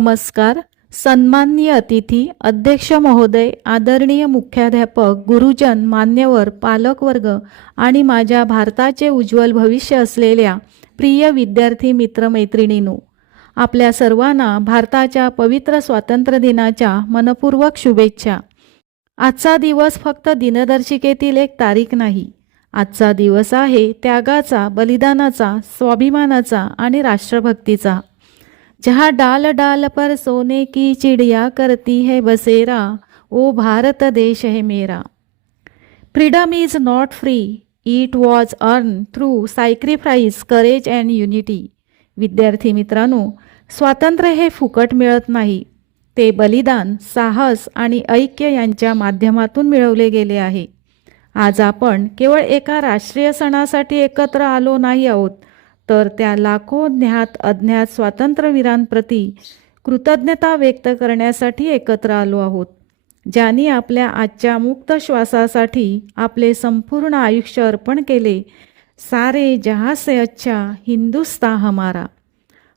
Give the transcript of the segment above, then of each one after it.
नमस्कार. सन्माननीय अतिथी, अध्यक्ष महोदय, आदरणीय मुख्याध्यापक, गुरुजन, मान्यवर, पालकवर्ग आणि माझ्या भारताचे उज्ज्वल भविष्य असलेल्या प्रिय विद्यार्थी मित्रमैत्रिणींनो, आपल्या सर्वांना भारताच्या पवित्र स्वातंत्र्य दिनाच्या मनपूर्वक शुभेच्छा. आजचा दिवस फक्त दिनदर्शिकेतील एक तारीख नाही. आजचा दिवस आहे त्यागाचा, बलिदानाचा, स्वाभिमानाचा आणि राष्ट्रभक्तीचा. जहाँ डाल डाल पर सोने की चिड़िया करती है बसेरा, ओ भारत देश है मेरा. Freedom is not free, it was earn through sacrifice, courage and unity. विद्यार्थी मित्रांनो, स्वातंत्र्य हे फुकट मिळत नाही. ते बलिदान, साहस आणि ऐक्य यांच्या माध्यमातून मिळवले गेले आहे. आज आपण केवळ एका राष्ट्रीय सणासाठी एकत्र आलो नाही आहोत, तर त्या लाखो ज्ञात अज्ञात स्वातंत्र्यवीरांप्रती कृतज्ञता व्यक्त करण्यासाठी एकत्र आलो आहोत, ज्यांनी आपल्या आजच्या मुक्त श्वासासाठी आपले संपूर्ण आयुष्य अर्पण केले. सारे जहां से अच्छा हिंदुस्तान हमारा.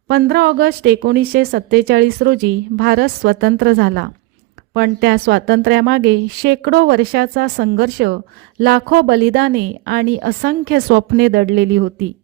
15 ऑगस्ट 1947 रोजी भारत स्वतंत्र झाला. पण त्या स्वातंत्र्यामागे शेकडो वर्षाचा संघर्ष, लाखो बलिदाने आणि असंख्य स्वप्ने दडलेली होती.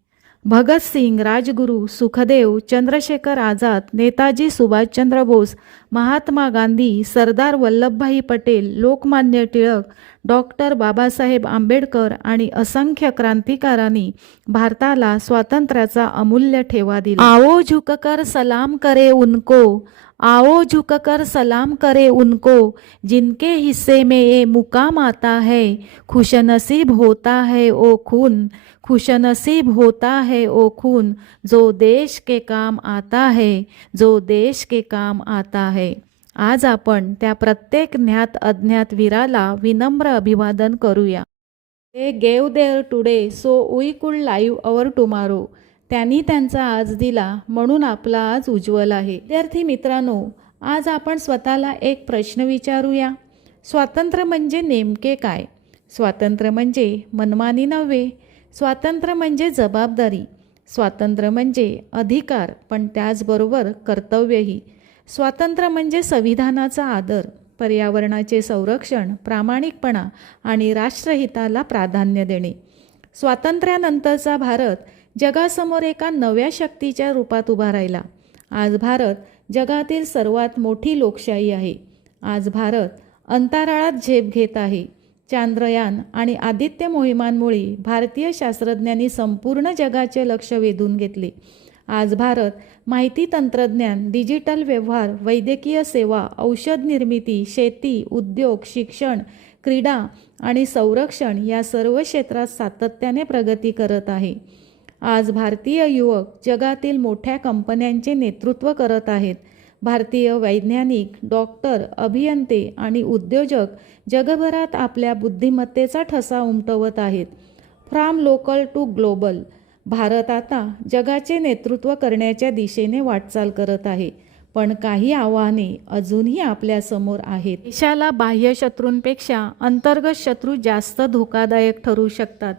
भगतसिंग, राजगुरू, सुखदेव, चंद्रशेखर आझाद, नेताजी सुभाषचंद्र बोस, महात्मा गांधी, सरदार वल्लभभाई पटेल, लोकमान्य टिळक, डॉक्टर बाबासाहेब आंबेडकर आणि असंख्य क्रांतिकारांनी भारताला स्वातंत्र्याचा अमूल्य ठेवा दिला. आओ झुककर सलाम करे उनको, आओ झुककर सलाम करे उनको, जिनके हिस्से में ये मुकाम आता है, खुशनसीब होता है ओ खून, खुशनसीब होता है ओ खून, जो देश के काम आता है, जो देश के काम आता है. आज आपण त्या प्रत्येक ज्ञात अज्ञात वीराला विनम्र अभिवादन करूया. They gave their today so we could live our tomorrow. त्यांनी त्यांचा आज दिला म्हणून आपला आज उज्ज्वल आहे. विद्यार्थी मित्रांनो, आज आपण स्वतःला एक प्रश्न विचारूया. स्वातंत्र्य म्हणजे नेमके काय? स्वातंत्र्य म्हणजे मनमानी नव्हे. स्वातंत्र्य म्हणजे जबाबदारी. स्वातंत्र्य म्हणजे अधिकार, पण त्याचबरोबर कर्तव्यही. स्वातंत्र्य म्हणजे संविधानाचा आदर, पर्यावरणाचे संरक्षण, प्रामाणिकपणा आणि राष्ट्रहिताला प्राधान्य देणे. स्वातंत्र्यानंतरचा भारत जगासमोर एका नव्या शक्तीच्या रूपात उभा राहिला. आज भारत जगातील सर्वात मोठी लोकशाही आहे. आज भारत अंतराळात झेप घेत आहे. चांद्रयान आणि आदित्य मोहिमांमुळे भारतीय शास्त्रज्ञांनी संपूर्ण जगाचे लक्ष वेधून घेतले. आज भारत माहिती तंत्रज्ञान, डिजिटल व्यवहार, वैद्यकीय सेवा, औषध निर्मिती, शेती, उद्योग, शिक्षण, क्रीडा आणि संरक्षण या सर्व क्षेत्रात सातत्याने प्रगती करत आहे. आज भारतीय युवक जगातील मोठ्या कंपन्यांचे नेतृत्व करत आहेत. भारतीय वैज्ञानिक, डॉक्टर, अभियंते आणि उद्योजक जगभरात आपल्या बुद्धिमत्तेचा ठसा उमटवत आहेत. From local to global, Bharat आता जगाचे नेतृत्व करण्याच्या दिशेने वाटचाल करत आहे. पण काही आव्हाने अजूनही आपल्यासमोर आहेत. देशाला बाह्य शत्रूंपेक्षा अंतर्गत शत्रू जास्त धोकादायक ठरू शकतात.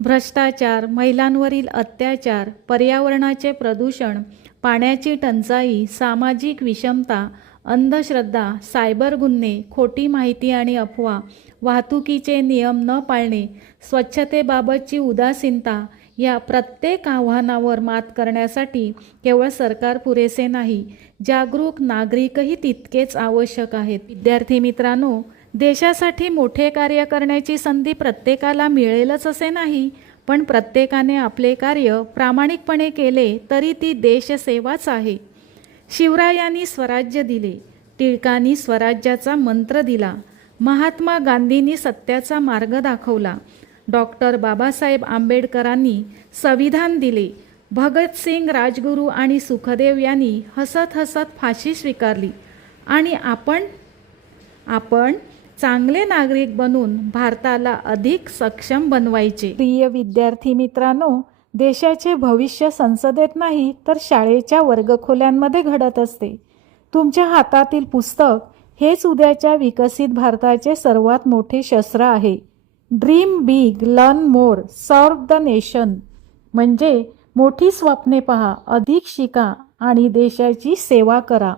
भ्रष्टाचार, महिलांवरील अत्याचार, पर्यावरणाचे प्रदूषण, पाण्याची टंचाई, सामाजिक विषमता, अंधश्रद्धा, सायबर गुन्हे, खोटी माहिती आणि अफवा, वाहतुकीचे नियम न पाळणे, स्वच्छतेबाबतची उदासीनता या प्रत्येक आव्हानावर मात करण्यासाठी केवळ सरकार पुरेसे नाही, जागरूक नागरिकही तितकेच आवश्यक आहेत. विद्यार्थी मित्रांनो, देशासाठी मोठे कार्य करण्याची संधी प्रत्येकाला मिळेलच असे नाही, पण प्रत्येकाने आपले कार्य प्रामाणिकपणे केले तरी ती देशसेवाच आहे. शिवरायांनी स्वराज्य दिले, टिळकांनी स्वराज्याचा मंत्र दिला, महात्मा गांधींनी सत्याचा मार्ग दाखवला, डॉक्टर बाबासाहेब आंबेडकरांनी संविधान दिले, भगतसिंग, राजगुरू आणि सुखदेव यांनी हसत हसत फाशी स्वीकारली आणि आपण चांगले नागरिक बनून भारताला अधिक सक्षम बनवायचे. प्रिय विद्यार्थी मित्रांनो, देशाचे भविष्य संसदेत नाही तर शाळेच्या वर्गखोल्यांमध्ये घडत असते. तुमच्या हातातील पुस्तक हेच उद्याच्या विकसित भारताचे सर्वात मोठे शस्त्र आहे. Dream big, learn more, serve the nation. म्हणजे मोठी स्वप्ने पहा, अधिक शिका आणि देशाची सेवा करा.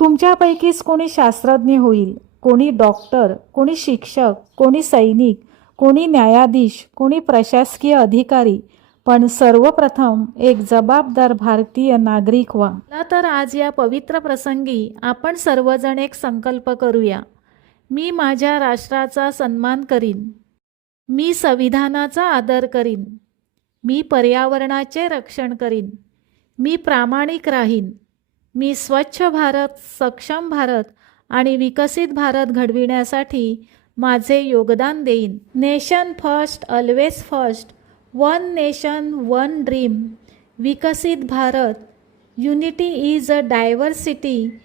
तुमच्यापैकीच कोणी शास्त्रज्ञ होईल, कोणी डॉक्टर, कोणी शिक्षक, कोणी सैनिक, कोणी न्यायाधीश, कोणी प्रशासकीय अधिकारी, पण सर्वप्रथम एक जबाबदार भारतीय नागरिक व्हा. चला तर आज या पवित्र प्रसंगी आपण सर्वजण एक संकल्प करूया. मी माझ्या राष्ट्राचा सन्मान करीन. मी संविधानाचा आदर करीन. मी पर्यावरणाचे रक्षण करीन. मी प्रामाणिक राहीन. मी स्वच्छ भारत, सक्षम भारत आणि विकसित भारत घडविण्यासाठी माझे योगदान देईन. Nation first, always first. One nation, one dream. विकसित Bharat. Unity is a diversity.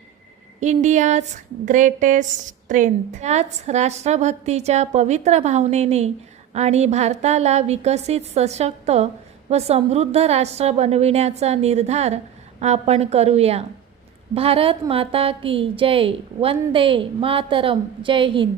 India's greatest strength. याच राष्ट्रभक्तीच्या पवित्र भावनेने आणि भारताला विकसित, सशक्त व समृद्ध राष्ट्र बनविण्याचा निर्धार आपण करूया. भारत माता की जय. वंदे मातरम. जय हिंद.